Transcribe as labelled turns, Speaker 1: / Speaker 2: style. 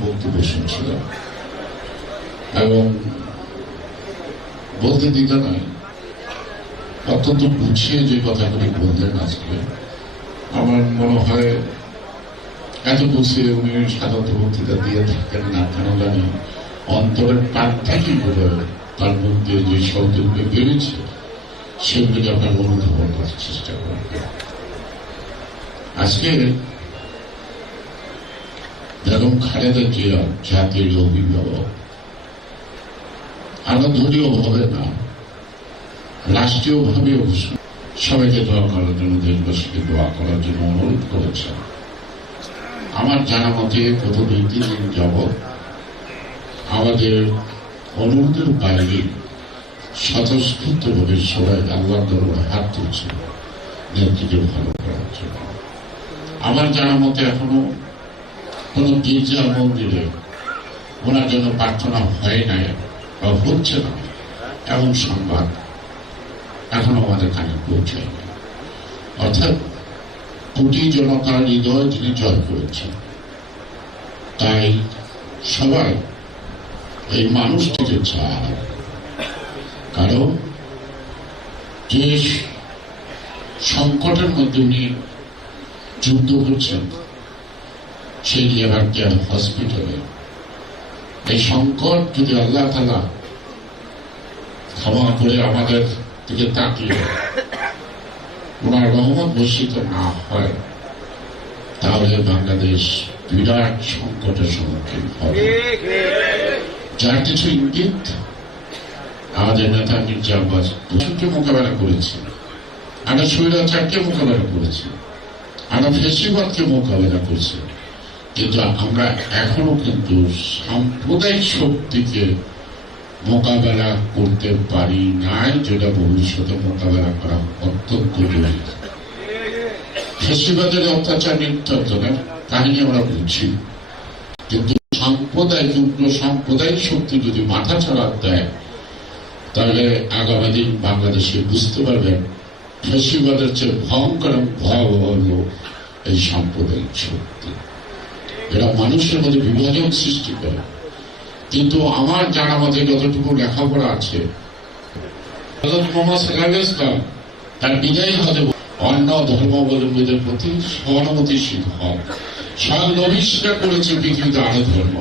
Speaker 1: বক্তব্য শুনছিলাম এবং বলতে দিতে নয় অত্যন্ত গুছিয়ে যে কথাগুলি বললেন আজকে, আমার মনে হয় এত গুছিয়ে উনি সাধারণত বক্তৃতা দিয়ে থাকেন না কেন জানি অন্তরের প্রাণ থেকে করে তার মধ্যে যে শব্দগুলি বেড়েছে সেগুলিকে আপনার অনুধাবন করার চেষ্টা করবেন আজকে খালেদা জিয়া জাতির অভিভাবক আমরা ধরিও হবে না রাষ্ট্রীয়ভাবে সবাইকে দোয়া করার জন্য দেশবাসীকে দোয়া করার জন্য অনুরোধ করেছেন আমার জানা মতে গত দুই তিন দিন যাবৎ আমাদের অনুরোধের বাইরে স্বতঃস্ফূর্ত ভাবে সবাই আল্লাহ দরবারে হাত তুলছে নেত্রীকে ভালো করার জন্য আমার জানা মতে এখনও কোন গির্জা মন্দিরে ওনার জন্য প্রার্থনা হয় নাই বা হচ্ছে না, এমন সংবাদ এখনও আমাদের কানে পৌঁছায়নি অর্থাৎ কোটি জনতার হৃদয় যিনি জয় করেছেন, তাই সবাই এই মানুষটিকে চায়। কারণ যে সংকটের মধ্যে উনি যুদ্ধ করছেন। হসপিটালে এই সংকট যদি আল্লাহ তালা ক্ষমা করে আমাদের দিকে তাকিয়ে ওনার রহমত না হয়, তাহলে বাংলাদেশ বিরাট সংকটের সম্মুখীন হবে। যার কিছু ইঙ্গিত আমাদের নেতা মির্জা আব্বাস দুজনকে মোকাবেলা করেছে আমরা স্বৈরাচারকে মোকাবেলা করেছি আমরা ফেসিবাদকে মোকাবেলা করছি। কিন্তু আমরা এখনও কিন্তু সাম্প্রদায়িক শক্তিকে মোকাবেলা করতে পারি নাই, যেটা ভবিষ্যতে মোকাবেলা করা অত্যন্ত জরুরি। অত্যাচার নির্যাতনের কাহিনী আমরা বুঝছি কিন্তু সাম্প্রদায়িক উগ্র সাম্প্রদায়িক শক্তি যদি মাথা ছাড়া দেয়, তাহলে আগামী দিন বাংলাদেশে বুঝতে পারবেন ফেসিবাদের চেয়ে ভয়ঙ্কর ভয়াবহ এই সাম্প্রদায়িক শক্তি। এরা মানুষের মধ্যে বিভাজন সৃষ্টি করে। কিন্তু আমার যারা মতে যতটুকু লেখাপড়া আছে তার বিদায়ী হতে অন্য ধর্মাবলম্বীদের প্রতি সহানুভূতিশীল হন। স্বয়ং নবী স্বীকার করেছে পৃথিবীতে আরও ধর্ম